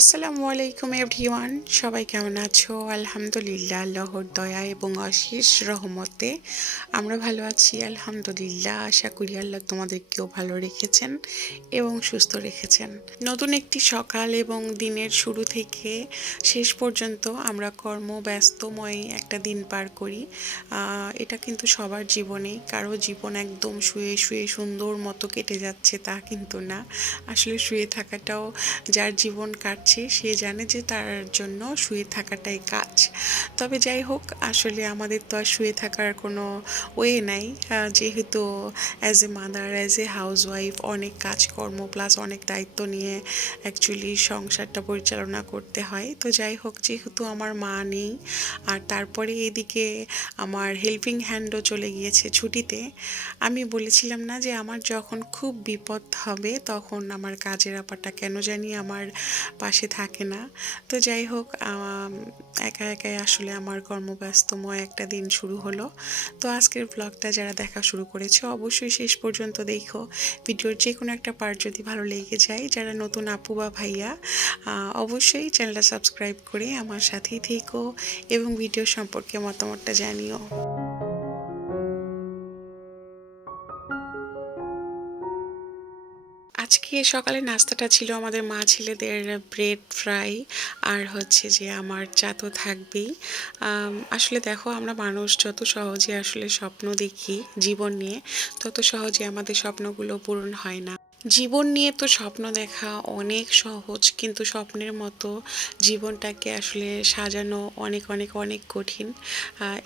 আসসালামু আলাইকুম এভরিওয়ান, সবাই কেমন আছো? আলহামদুলিল্লাহ, আল্লাহর দয়া এবং অশেষ রহমতে আমরা ভালো আছি আলহামদুলিল্লাহ। আশা করি আল্লাহ তোমাদেরকেও ভালো রেখেছেন এবং সুস্থ রেখেছেন। নতুন একটি সকাল এবং দিনের শুরু থেকে শেষ পর্যন্ত আমরা কর্মব্যস্তময় একটা দিন পার করি। এটা কিন্তু সবার জীবনে, কারো জীবন একদম শুয়ে শুয়ে সুন্দর মতো কেটে যাচ্ছে তা কিন্তু না। আসলে শুয়ে থাকাটাও, যার জীবন কাটছে সে জানে যে তার জন্য শুয়ে থাকাটাই কাজ। তবে যাই হোক, আসলে আমাদের তো আর শুয়ে থাকার কোনো ওয়ে নাই, যেহেতু as a mother, as a housewife অনেক কাজকর্ম প্লাস অনেক দায়িত্ব নিয়ে অ্যাকচুয়ালি সংসারটা পরিচালনা করতে হয়। তো যাই হোক, যেহেতু আমার মা নেই আর তারপরে এদিকে আমার হেল্পিং হ্যান্ডও চলে গিয়েছে ছুটিতে, আমি বলেছিলাম না যে আমার যখন খুব বিপদ হবে তখন আমার কাজের আপাটা কেন জানি আমার পাশে থাকে না। তো যাই হোক, একা একাই আসলে আমার কর্মব্যস্তময় একটা দিন শুরু হলো। তো আজকের ব্লগটা যারা দেখা শুরু করেছে অবশ্যই শেষ পর্যন্ত দেখো। ভিডিওর যে কোনো একটা পার্ট যদি ভালো লেগে যায়, যারা নতুন আপু বা ভাইয়া, অবশ্যই চ্যানেলটা সাবস্ক্রাইব করে আমার সাথেই থেকো এবং ভিডিও সম্পর্কে মতামতটা জানিও। আজকে সকালে নাস্তাটা ছিল আমাদের মা ছেলেদের ব্রেড ফ্রাই, আর হচ্ছে যে আমার চা তো থাকবেই। আসলে দেখো, আমরা মানুষ যত সহজে আসলে স্বপ্ন দেখি জীবন নিয়ে, তত সহজে আমাদের স্বপ্নগুলো পূরণ হয় না। জীবন নিয়ে তো স্বপ্ন দেখা অনেক সহজ, কিন্তু স্বপ্নের মতো জীবনটাকে আসলে সাজানো অনেক অনেক অনেক কঠিন।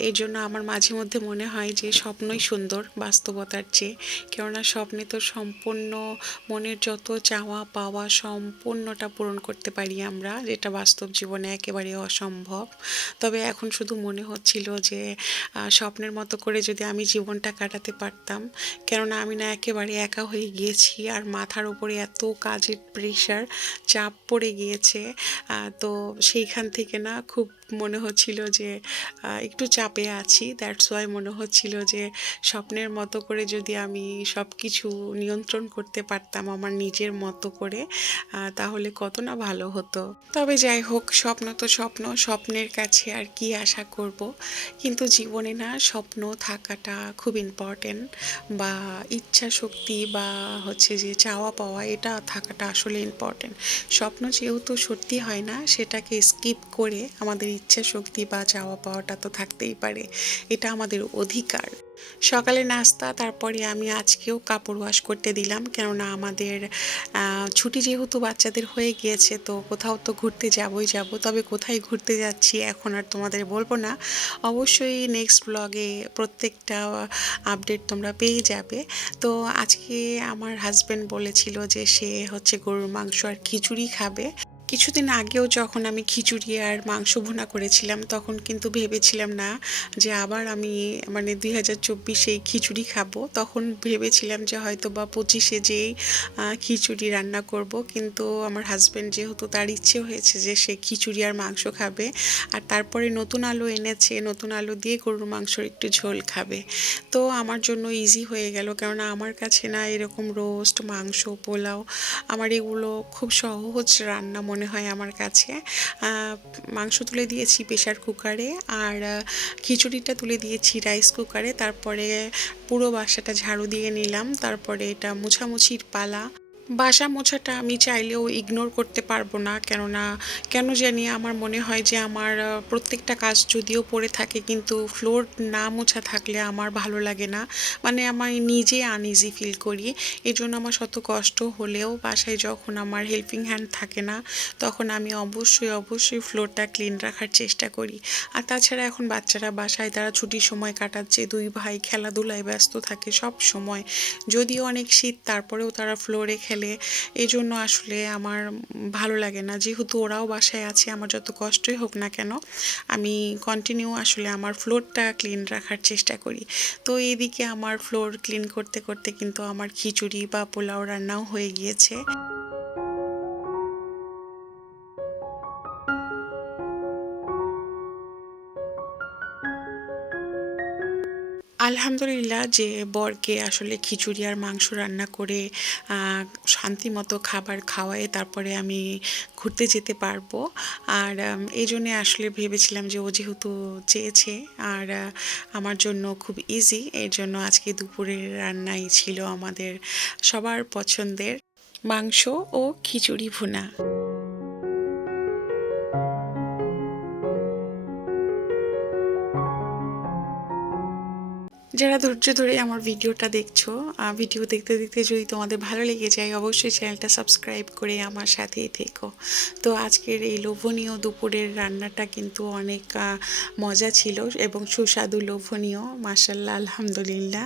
এর জন্য আমার মাঝে মধ্যে মনে হয় যে স্বপ্নই সুন্দর বাস্তবতার চেয়ে। কেননা স্বপ্নে তো সম্পূর্ণ মনের যত চাওয়া পাওয়া সম্পূর্ণটা পূরণ করতে পারি আমরা, যেটা বাস্তব জীবনে একেবারে অসম্ভব। তবে এখন শুধু মনে হচ্ছিল যে স্বপ্নের মতো করে যদি আমি জীবনটা কাটাতে পারতাম। কেননা আমি না একেবারে একা হয়ে গিয়েছি, আর মাথার উপরে এত কাজের প্রেশার, চাপ পড়ে গিয়েছে। তো সেইখান থেকে না খুব মনে হচ্ছিল যে একটু চাপে আছি। দ্যাটস ওয়াই মনে হচ্ছিল যে স্বপ্নের মতো করে যদি আমি সব কিছু নিয়ন্ত্রণ করতে পারতাম আমার নিজের মতো করে, তাহলে কত না ভালো হতো। তবে যাই হোক, স্বপ্ন তো স্বপ্ন, স্বপ্নের কাছে আর কি আশা করব। কিন্তু জীবনে না স্বপ্ন থাকাটা খুব ইম্পর্টেন্ট, বা ইচ্ছা শক্তি বা হচ্ছে যে চাওয়া পাওয়া, এটা থাকাটা আসলে ইম্পর্টেন্ট। স্বপ্ন যেহেতু সত্যি হয় না, সেটাকে স্কিপ করে আমাদের ইচ্ছা শক্তি বা চাওয়া পাওয়াটা তো থাকতেই পারে, এটা আমাদের অধিকার। সকালে নাস্তা, তারপরে আমি আজকেও কাপড় ওয়াশ করতে দিলাম, কেননা আমাদের ছুটি যেহেতু বাচ্চাদের হয়ে গিয়েছে, তো কোথাও তো ঘুরতে যাবই যাব। তবে কোথায় ঘুরতে যাচ্ছি এখন আর তোমাদের বলবো না, অবশ্যই নেক্সট ব্লগে প্রত্যেকটা আপডেট তোমরা পেয়ে যাবে। তো আজকে আমার হাজব্যান্ড বলেছিল যে সে হচ্ছে গরুর মাংস আর খিচুড়ি খাবে। কিছুদিন আগেও যখন আমি খিচুড়ি আর মাংস ভুনা করেছিলাম, তখন কিন্তু ভেবেছিলাম না যে আবার আমি, মানে 2024-এ খিচুড়ি খাবো। তখন ভেবেছিলাম যে হয়তো বা 25-এ যেই খিচুড়ি রান্না করব, কিন্তু আমার হাজব্যান্ড যেহেতু তার ইচ্ছে হয়েছে যে সে খিচুড়ি আর মাংস খাবে, আর তারপরে নতুন আলু এনেছে, নতুন আলু দিয়ে গরুর মাংসর একটু ঝোল খাবে। তো আমার জন্য ইজি হয়ে গেল, কেননা আমার কাছে না এরকম রোস্ট, মাংস, পোলাও, আমার এগুলো খুব সহজ রান্না মনে হয় আমার কাছে। মাংস তুলে দিয়েছি প্রেশার কুকারে, আর খিচুড়িটা তুলে দিয়েছি রাইস কুকারে। তারপরে পুরো বাসাটা ঝাড়ু দিয়ে নিলাম, তারপরে এটা মোছামুছির পালা। বাসা মোছাটা আমি চাইলেও ইগনোর করতে পারবো না, কেননা কেন জানি আমার মনে হয় যে আমার প্রত্যেকটা কাজ যদিও পড়ে থাকে, কিন্তু ফ্লোর না মোছা থাকলে আমার ভালো লাগে না, মানে আমি নিজে আনইজি ফিল করি। এই জন্য আমার শত কষ্ট হলেও বাসায় যখন আমার হেল্পিং হ্যান্ড থাকে না, তখন আমি অবশ্যই অবশ্যই ফ্লোরটা ক্লিন রাখার চেষ্টা করি। আর তাছাড়া এখন বাচ্চারা বাসায়, তারা ছুটির সময় কাটাচ্ছে, দুই ভাই খেলাধুলায় ব্যস্ত থাকে সব সময়। যদিও অনেক শীত, তারপরেও তারা ফ্লোরে খেলে। এই জন্য আসলে আমার ভালো লাগে না। যেহেতু ওরাও বাসায় আছে, আমার যত কষ্টই হোক না কেন, আমি কন্টিনিউ আসলে আমার ফ্লোরটা ক্লিন রাখার চেষ্টা করি। তো এইদিকে আমার ফ্লোর ক্লিন করতে করতে কিন্তু আমার খিচুড়ি বা পোলাও রান্নাও হয়ে গিয়েছে। আলহামদুলিল্লাহ যে বরকে আসলে খিচুড়ি আর মাংস রান্না করে শান্তিমতো খাবার খাওয়ায়ে তারপরে আমি ঘুরতে যেতে পারবো। আর এই জন্যে আসলে ভেবেছিলাম যে ও যেহেতু চেয়েছে আর আমার জন্য খুব ইজি, এর জন্য আজকে দুপুরের রান্নাই ছিল আমাদের সবার পছন্দের মাংস ও খিচুড়ি ভুনা। যারা ধৈর্য ধরে আমার ভিডিওটা দেখছো, ভিডিও দেখতে দেখতে যদি তোমাদের ভালো লেগে যায় অবশ্যই চ্যানেলটা সাবস্ক্রাইব করে আমার সাথেই থেকো। তো আজকের এই লোভনীয় দুপুরের রান্নাটা কিন্তু অনেক মজা ছিল এবং সুস্বাদু লোভনীয়, মাশাল্লাহ আলহামদুলিল্লাহ।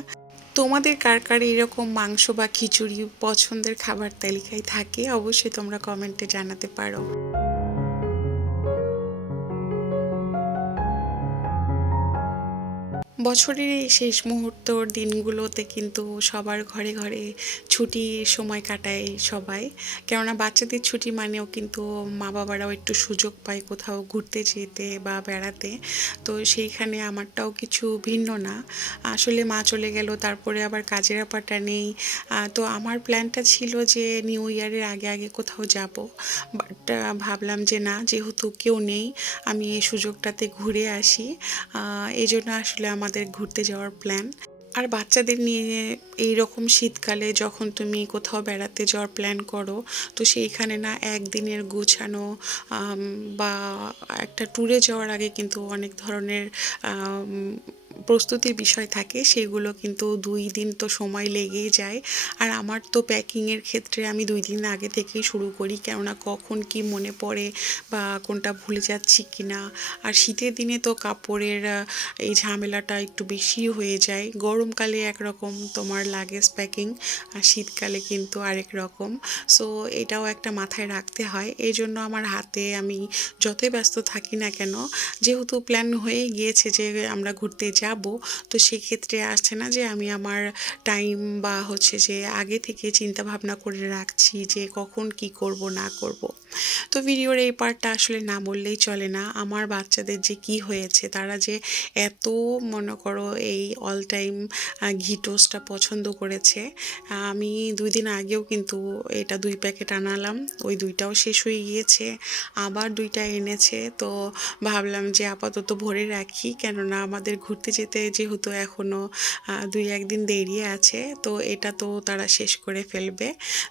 তোমাদের কার কার এরকম মাংস বা খিচুড়ি পছন্দের খাবার তালিকায় থাকে অবশ্যই তোমরা কমেন্টে জানাতে পারো। বছরের এই শেষ মুহূর্তর দিনগুলোতে কিন্তু সবার ঘরে ঘরে ছুটির সময় কাটায় সবাই, কেননা বাচ্চাদের ছুটি মানেও কিন্তু মা বাবারাও একটু সুযোগ পায় কোথাও ঘুরতে যেতে বা বেড়াতে। তো সেইখানে আমারটাও কিছু ভিন্ন না, আসলে মা চলে গেল তারপরে আবার কাজের ব্যাপারটা নেই। তো আমার প্ল্যানটা ছিল যে নিউ ইয়ারের আগে আগে কোথাও যাব, বাট ভাবলাম যে না, যেহেতু কেউ নেই আমি এই সুযোগটাতে ঘুরে আসি। এই জন্য আসলে আমাদের ঘুরতে যাওয়ার প্ল্যান। আর বাচ্চাদের নিয়ে এই রকম শীতকালে যখন তুমি কোথাও বেড়াতে যাওয়ার প্ল্যান করো, তো সেইখানে না একদিনের গুছানো বা একটা ট্যুরে যাওয়ার আগে কিন্তু অনেক ধরনের আম, প্রস্তুতির বিষয় থাকে, সেগুলো কিন্তু 2 দিন তো সময় লেগেই যায়। আর আমার তো প্যাকিংয়ের ক্ষেত্রে আমি 2 দিন আগে থেকেই শুরু করি, কেননা কখন কি মনে পড়ে বা কোনটা ভুলে যাচ্ছি কি না। আর শীতের দিনে তো কাপড়ের এই ঝামেলাটা একটু বেশি হয়ে যায়। গরমকালে একরকম তোমার লাগেজ প্যাকিং, আর শীতকালে কিন্তু আরেক রকম। সো এটাও একটা মাথায় রাখতে হয়। এই জন্য আমার হাতে আমি যতই ব্যস্ত থাকি না কেন, যেহেতু প্ল্যান হয়ে গিয়েছে যে আমরা ঘুরতে যাব, তো সেক্ষেত্রে আসছে না যে আমি আমার টাইম বা হচ্ছে যে আগে থেকে চিন্তা ভাবনা করে রাখছি যে কখন কি করব না করব। তো ভিডিওর এই পার্টটা আসলে না বললেই চলে না। আমার বাচ্চাদের যে কি হয়েছে, তারা যে এত মনে করো এই অল টাইম ঘি টোস্টটা পছন্দ করেছে। আমি 2 দিন আগেও কিন্তু এটা 2 প্যাকেট আনালাম, ওই 2টাও শেষ হয়ে গিয়েছে, আবার 2টা এনেছে। তো ভাবলাম যে আপাতত ভরে রাখি, কেননা আমাদের ঘুরতে যেতে যেহেতু এখনও 2-1 দিন দেরি আছে, তো এটা তো তারা শেষ করে ফেলবে।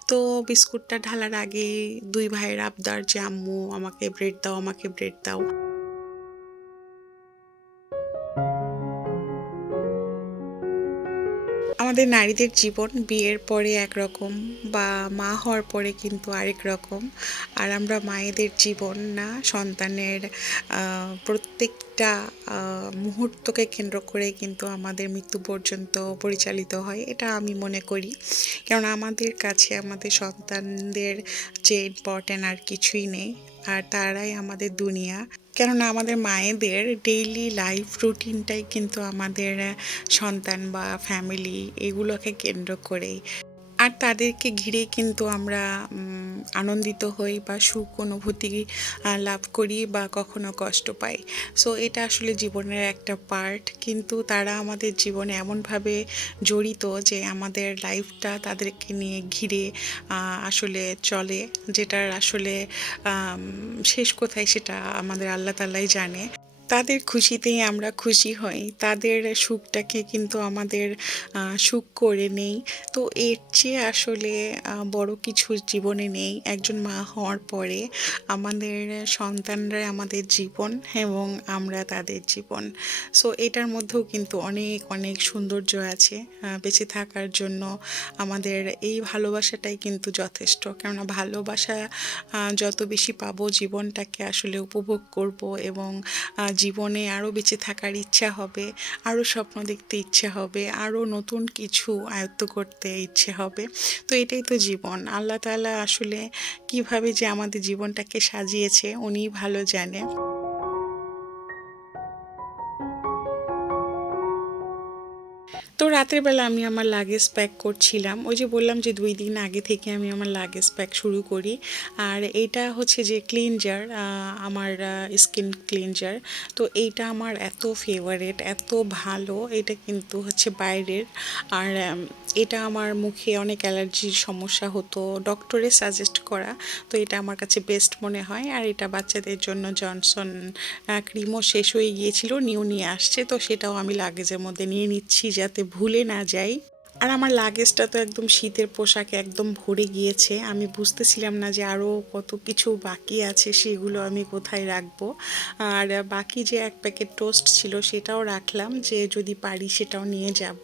তো বিস্কুটটা ঢালার আগেই 2 ভাইয়ের আবদার যে আম্মু আমাকে ব্রেড দাও, আমাকে ব্রেড দাও। আমাদের নারীদের জীবন বিয়ের পরে একরকম বা মা হওয়ার পরে কিন্তু আরেক রকম। আর আমরা মায়েদের জীবন না সন্তানের প্রত্যেকটা মুহূর্তকে কেন্দ্র করে কিন্তু আমাদের মৃত্যু পর্যন্ত পরিচালিত হয়, এটা আমি মনে করি। কেননা আমাদের কাছে আমাদের সন্তানদের যে ইম্পর্ট্যান্ট আর কিছুই নেই, আর তারাই আমাদের দুনিয়া। কেননা আমাদের মায়েদের ডেইলি লাইফ রুটিনটাই কিন্তু আমাদের সন্তান বা ফ্যামিলি এগুলোকে কেন্দ্র করেই। আর তাদেরকে ঘিরেই কিন্তু আমরা আনন্দিত হই বা সুখ অনুভূতি লাভ করি বা কখনো কষ্ট পাই। সো এটা আসলে জীবনের একটা পার্ট, কিন্তু তারা আমাদের জীবনে এমনভাবে জড়িত যে আমাদের লাইফটা তাদেরকে নিয়ে ঘিরে আসলে চলে, যেটার আসলে আম, শেষ কোথায় সেটা আমাদের আল্লাহ তাআলাই জানে। তাদের খুশিতেই আমরা খুশি হই, তাদের সুখটাকে কিন্তু আমাদের সুখ করে নেই। তো এর চেয়ে আসলে বড় কিছু জীবনে নেই। একজন মা হওয়ার পরে আমাদের সন্তানরা আমাদের জীবন এবং আমরা তাদের জীবন। সো এটার মধ্যেও কিন্তু অনেক অনেক সৌন্দর্য আছে। বেঁচে থাকার জন্য আমাদের এই ভালোবাসাটাই কিন্তু যথেষ্ট, কেননা ভালোবাসা যত বেশি পাবো জীবনটাকে আসলে উপভোগ করব এবং জীবনে আরও বেঁচে থাকার ইচ্ছা হবে, আরও স্বপ্ন দেখতে ইচ্ছে হবে, আরও নতুন কিছু আয়ত্ত করতে ইচ্ছে হবে। তো এটাই তো জীবন। আল্লাহ তাআলা আসলে কিভাবে যে আমাদের জীবনটাকে সাজিয়েছে উনিই ভালো জানে। তো রাতের বেলা আমি আমার লাগেজ প্যাক করছিলাম। ওই যে বললাম যে ২ দিন আগে থেকে আমি আমার লাগেজ প্যাক শুরু করি। আর এইটা হচ্ছে যে ক্লিনজার, আমার স্কিন ক্লিনজার। তো এইটা আমার এত ফেভারেট, এত ভালো। এটা কিন্তু হচ্ছে বাইরের। আর এটা আমার মুখে অনেক অ্যালার্জির সমস্যা হতো। ডক্টরে সাজেস্ট করা। তো এটা আমার কাছে বেস্ট মনে হয়। আর এটা বাচ্চাদের জন্য জনসন ক্রিমও শেষ হয়ে গিয়েছিল, নিয়ে আসছে। তো সেটাও আমি লাগেজের মধ্যে নিয়ে নিচ্ছি যাতে ভুলে না যাই। আর আমার লাগেজটা তো একদম শীতের পোশাকে একদম ভরে গিয়েছে। আমি বুঝতেছিলাম না যে আরও কত কিছু বাকি আছে, সেগুলো আমি কোথায় রাখবো। আর বাকি যে ১ প্যাকেট টোস্ট ছিল সেটাও রাখলাম, যে যদি পারি সেটাও নিয়ে যাব।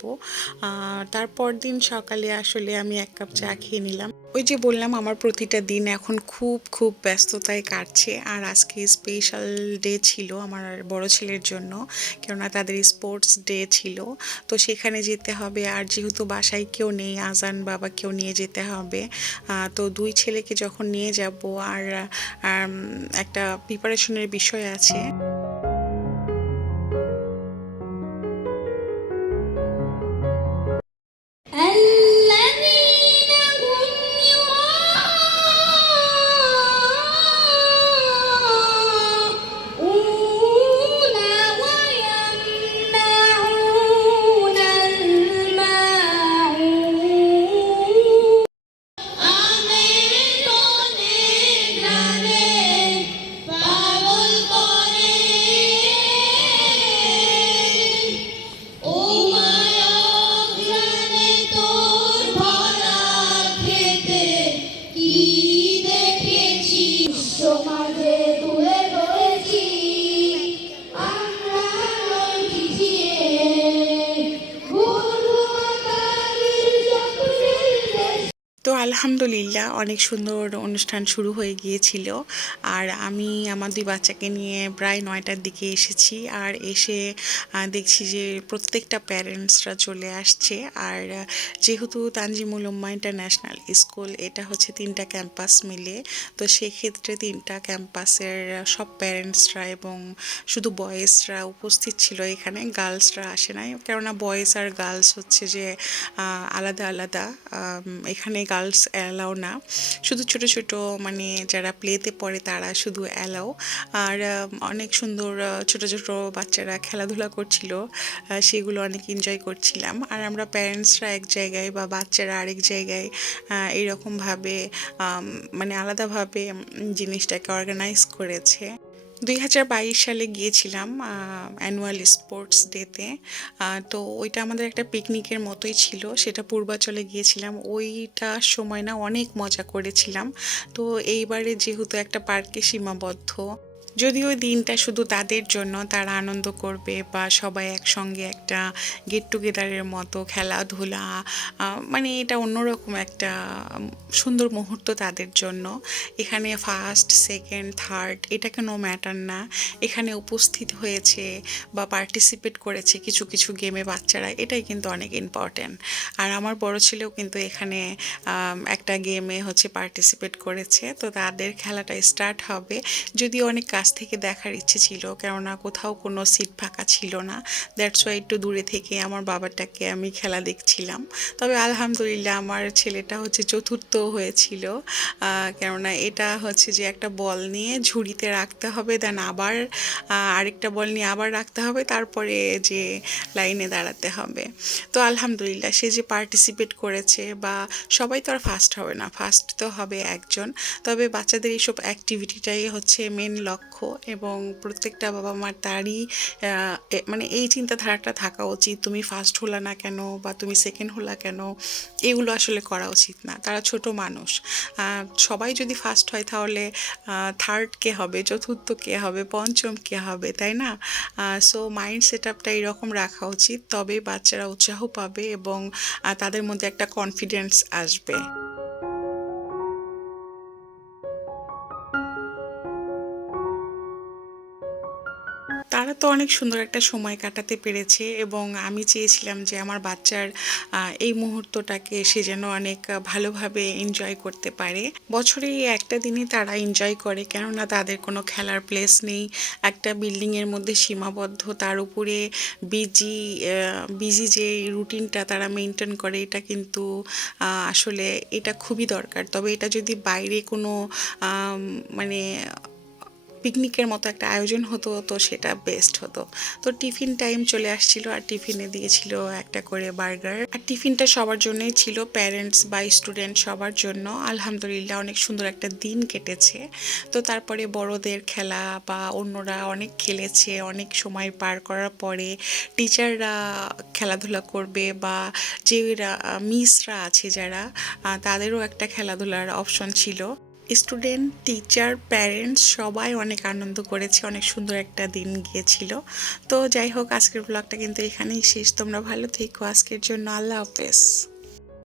তারপর দিন সকালে আসলে আমি ১ কাপ চা খেয়ে নিলাম। ওই যে বললাম আমার প্রতিটা দিন এখন খুব খুব ব্যস্ততায় কাটছে। আর আজকে স্পেশাল ডে ছিল আমার বড় ছেলের জন্য, কেননা তাদের স্পোর্টস ডে ছিল। তো সেখানে যেতে হবে। আর যেহেতু বাসায় কেউ নেই, আজান বাবাকেও নিয়ে যেতে হবে। তো ২ ছেলেকে যখন নিয়ে যাব, আর একটা প্রিপারেশনের বিষয় আছে। الذين هم يراءون ويمنعون الماعون আমের গানে পাগল করে ও মায়া গানে তোর ভরা খেতে কি দেখেছি সমাজে তুলে ধরেছি আমরা নয় পিছিয়ে বন্ধু মাতালির যত্নের তো আলহামদুলিল্লাহ অনেক সুন্দর অনুষ্ঠান শুরু হয়ে গিয়েছিল। আর আমি আমার ২ বাচ্চাকে নিয়ে প্রায় ৯টার দিকে এসেছি। আর এসে দেখছি যে প্রত্যেকটা প্যারেন্টসরা চলে আসছে। আর যেহেতু তানজিমুল উম্মাহ ইন্টারন্যাশনাল স্কুল, এটা হচ্ছে ৩টা ক্যাম্পাস মিলে। তো সেক্ষেত্রে ৩টা ক্যাম্পাসের সব প্যারেন্টসরা এবং শুধু বয়েজরা উপস্থিত ছিল এখানে, গার্লসরা আসে নাই। কেননা বয়েজ আর গার্লস হচ্ছে যে আলাদা আলাদা। এখানে গার্লস অ্যালাও না, শুধু ছোট ছোট মানে যারা প্লেতে পড়ে তারা শুধু অ্যালাও। আর অনেক সুন্দর ছোট ছোট বাচ্চারা খেলাধুলা করছিল, সেগুলো অনেক এনজয় করছিলাম। আর আমরা প্যারেন্টসরা এক জায়গায় বা বাচ্চারা আরেক জায়গায়, এরকমভাবে মানে আলাদাভাবে জিনিসটাকে অর্গানাইজ করেছে। ২০২২ সালে গিয়েছিলাম অ্যানুয়াল স্পোর্টস ডেতে। তো ওইটা আমাদের একটা পিকনিকের মতোই ছিল। সেটা পূর্বাচলে গিয়েছিলাম। ওইটার সময় না অনেক মজা করেছিলাম। তো এইবারে যেহেতু একটা পার্কে সীমাবদ্ধ, যদিও দিনটা শুধু তাদের জন্য, তারা আনন্দ করবে বা সবাই একসঙ্গে একটা গেট টুগেদারের মতো খেলাধুলা, মানে এটা অন্যরকম একটা সুন্দর মুহূর্ত তাদের জন্য। এখানে ফার্স্ট, সেকেন্ড, থার্ড এটা কোনো ম্যাটার না। এখানে উপস্থিত হয়েছে বা পার্টিসিপেট করেছে কিছু কিছু গেমে বাচ্চারা, এটাই কিন্তু অনেক ইম্পর্ট্যান্ট। আর আমার বড় ছেলেও কিন্তু এখানে একটা গেমে হচ্ছে পার্টিসিপেট করেছে। তো তাদের খেলাটা স্টার্ট হবে। যদিও অনেক কাছ থেকে দেখার ইচ্ছে ছিল, কেননা কোথাও কোনো সিট ফাঁকা ছিল না। দ্যাটস ওয়াই একটু দূরে থেকে আমার বাবাটাকে আমি খেলা দেখছিলাম। তবে আলহামদুলিল্লাহ আমার ছেলেটা হচ্ছে চতুর্থ হয়েছিল। কেননা এটা হচ্ছে যে একটা বল নিয়ে ঝুড়িতে রাখতে হবে, দেন আবার আরেকটা বল নিয়ে আবার রাখতে হবে, তারপরে যে লাইনে দাঁড়াতে হবে। তো আলহামদুলিল্লাহ সে যে পার্টিসিপেট করেছে, বা সবাই তো আর ফার্স্ট হবে না, ফার্স্ট তো হবে একজন। তবে বাচ্চাদের এইসব অ্যাক্টিভিটিটাই হচ্ছে মেন লক্ষ্য, এবং প্রত্যেকটা বাবা মার তারই মানে এই চিন্তাধারাটা থাকা উচিত, তুমি ফার্স্ট হলা না কেন বা তুমি সেকেন্ড হলা কেন, এগুলো আসলে করা উচিত না। তারা ছোট মানুষ। সবাই যদি ফার্স্ট হয় তাহলে থার্ড কে হবে, চতুর্থ কে হবে, পঞ্চম কে হবে, তাই না? সো মাইন্ড সেট আপটা এরকম রাখা উচিত, তবে বাচ্চারা উৎসাহ পাবে এবং তাদের মধ্যে একটা কনফিডেন্স আসবে। তারা তো অনেক সুন্দর একটা সময় কাটাতে পেরেছে এবং আমি চেয়েছিলাম যে আমার বাচ্চার এই মুহূর্তটাকে সে যেন অনেক ভালোভাবে এনজয় করতে পারে। বছরে এই একটা দিনই তারা এনজয় করে, কেননা তাদের কোনো খেলার প্লেস নেই, একটা বিল্ডিংয়ের মধ্যে সীমাবদ্ধ, তার উপরে বিজি বিজি যে রুটিনটা তারা মেনটেন করে, এটা কিন্তু আসলে এটা খুবই দরকার। তবে এটা যদি বাইরে কোনো মানে পিকনিকের মতো একটা আয়োজন হতো তো সেটা বেস্ট হতো। তো টিফিন টাইম চলে আসছিল আর টিফিনে দিয়েছিল একটা করে বার্গার, আর টিফিনটা সবার জন্যই ছিল, প্যারেন্টস বা স্টুডেন্ট সবার জন্য। আলহামদুলিল্লাহ অনেক সুন্দর একটা দিন কেটেছে। তো তারপরে বড়দের খেলা বা অন্যরা অনেক খেলেছে, অনেক সময় পার করার পরে টিচাররা খেলাধুলা করবে বা যে মিসরা আছে যারা তাদেরও একটা খেলাধুলার অপশন ছিল। স্টুডেন্ট, টিচার, প্যারেন্টস সবাই অনেক আনন্দ করেছে, অনেক সুন্দর একটা দিন গিয়েছিল। তো যাই হোক, আজকের ব্লগটা কিন্তু এখানেই শেষ। তোমরা ভালো থেকো, আজকের জন্য আল্লাহ হাফেজ।